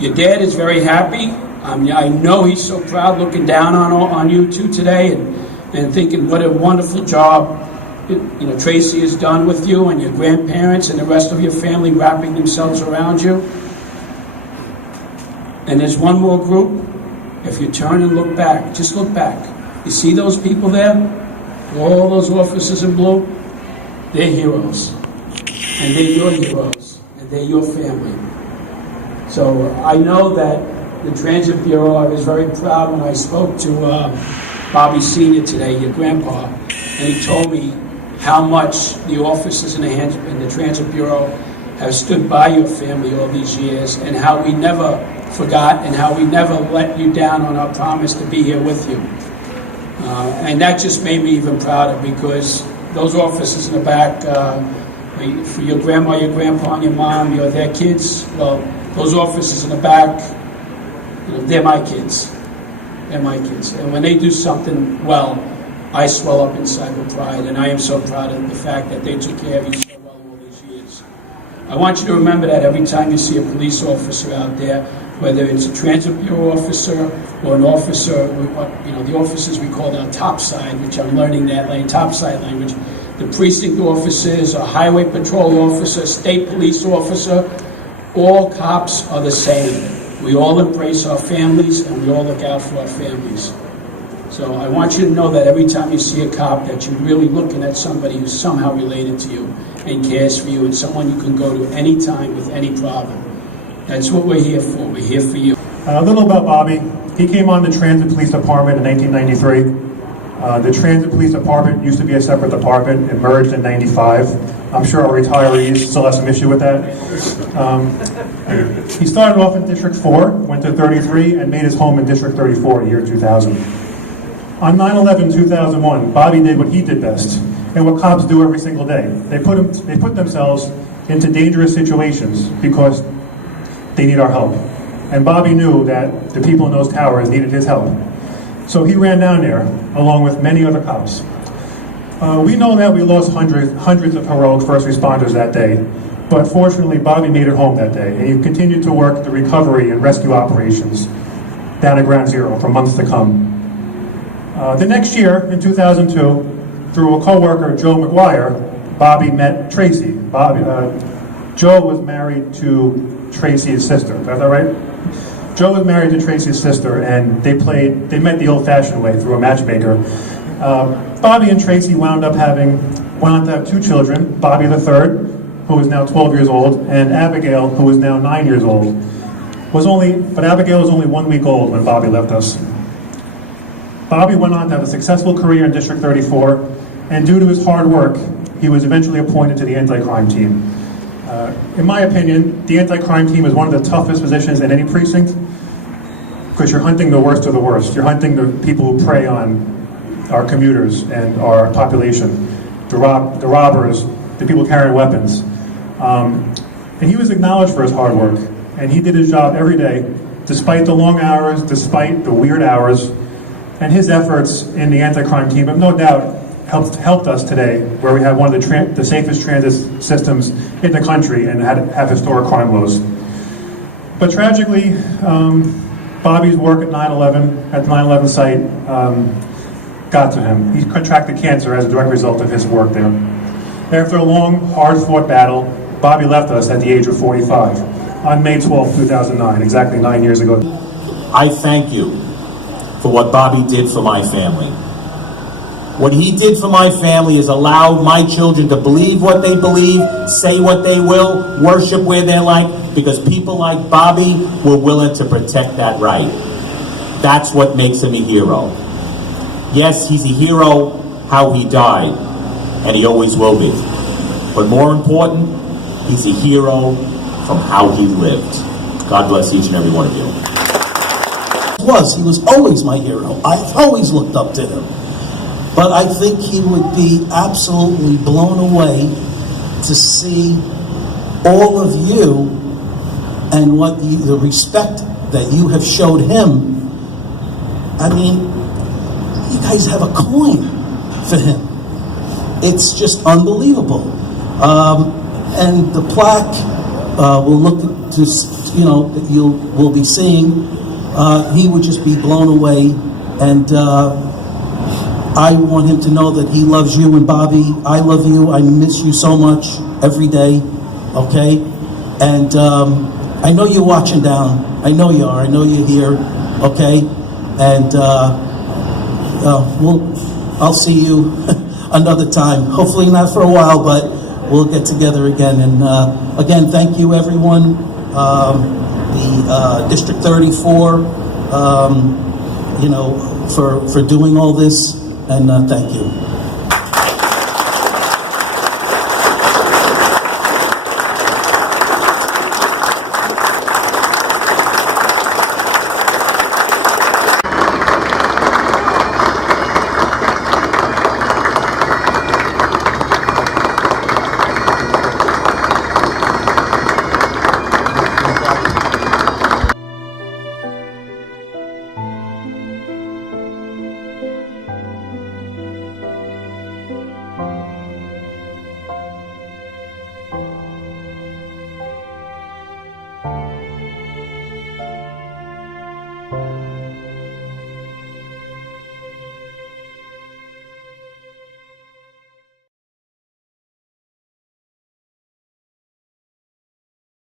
Your dad is very happy. I know he's so proud looking down on you two today and thinking what a wonderful job Tracy has done with you and your grandparents and the rest of your family wrapping themselves around you. And there's one more group. If you turn and look back, just look back. You see those people there? All those officers in blue? They're heroes. And they're your heroes. And they're your family. So I know that the Transit Bureau, I was very proud when I spoke to Bobby Sr. today, your grandpa, and he told me how much the officers in the Transit Bureau have stood by your family all these years, and how we never forgot and how we never let you down on our promise to be here with you. And that just made me even prouder, because those officers in the back, for your grandma, your grandpa, and your mom, their kids, well, those officers in the back, they're my kids. They're my kids. And when they do something well, I swell up inside with pride, and I am so proud of the fact that they took care of you so well all these years. I want you to remember that every time you see a police officer out there, whether it's a Transit Bureau officer or an officer, the officers we call our topside, which I'm learning that topside language, the precinct officers, a highway patrol officer, state police officer, all cops are the same. We all embrace our families and we all look out for our families. So I want you to know that every time you see a cop, that you're really looking at somebody who's somehow related to you and cares for you, and someone you can go to any time with any problem. That's what we're here for. We're here for you. A little about Bobby. He came on the Transit Police Department in 1993. The Transit Police Department used to be a separate department. It merged in 95. I'm sure our retirees still have some issue with that. He started off in District 4, went to 33, and made his home in District 34 in the year 2000. On 9/11/2001, Bobby did what he did best, and what cops do every single day. They put themselves into dangerous situations because they need our help. And Bobby knew that the people in those towers needed his help. So he ran down there, along with many other cops. We know that we lost hundreds of heroic first responders that day, but fortunately Bobby made it home that day, and he continued to work the recovery and rescue operations down at Ground Zero for months to come. The next year, in 2002, through a co-worker, Joe McGuire, Bobby met Tracy. Joe was married to Tracy's sister. Is that right? Joe was married to Tracy's sister, and they met the old-fashioned way through a matchmaker. Bobby and Tracy wound up to have two children, Bobby the third, who is now 12 years old, and Abigail, who is now 9 years old. But Abigail was only 1 week old when Bobby left us. Bobby went on to have a successful career in District 34, and due to his hard work, he was eventually appointed to the anti-crime team. In my opinion, the anti-crime team is one of the toughest positions in any precinct, because you're hunting the worst of the worst. You're hunting the people who prey on our commuters and our population, the robbers, the people carrying weapons. And he was acknowledged for his hard work, and he did his job every day, despite the long hours, despite the weird hours, and his efforts in the anti-crime team have no doubt helped us today, where we have one of the safest transit systems in the country and have historic crime lows. But tragically, Bobby's work at the 9/11 site, got to him. He contracted cancer as a direct result of his work there. After a long, hard-fought battle, Bobby left us at the age of 45 on May 12, 2009, exactly 9 years ago. I thank you for what Bobby did for my family. What he did for my family is allowed my children to believe what they believe, say what they will, worship where they like, because people like Bobby were willing to protect that right. That's what makes him a hero. Yes, he's a hero how he died, and he always will be. But more important, he's a hero from how he lived. God bless each and every one of you. He was always my hero. I've always looked up to him. But I think he would be absolutely blown away to see all of you and the respect that you have showed him. I mean, you guys have a coin for him. It's just unbelievable. And the plaque will look that we'll be seeing, he would just be blown away. And I want him to know that he loves you. And Bobby, I love you. I miss you so much every day. Okay, and I know you're watching down. I know you are. I know you're here. Okay, and I'll see you another time. Hopefully not for a while, but we'll get together again. And again, thank you, everyone. The District 34, for doing all this, and thank you.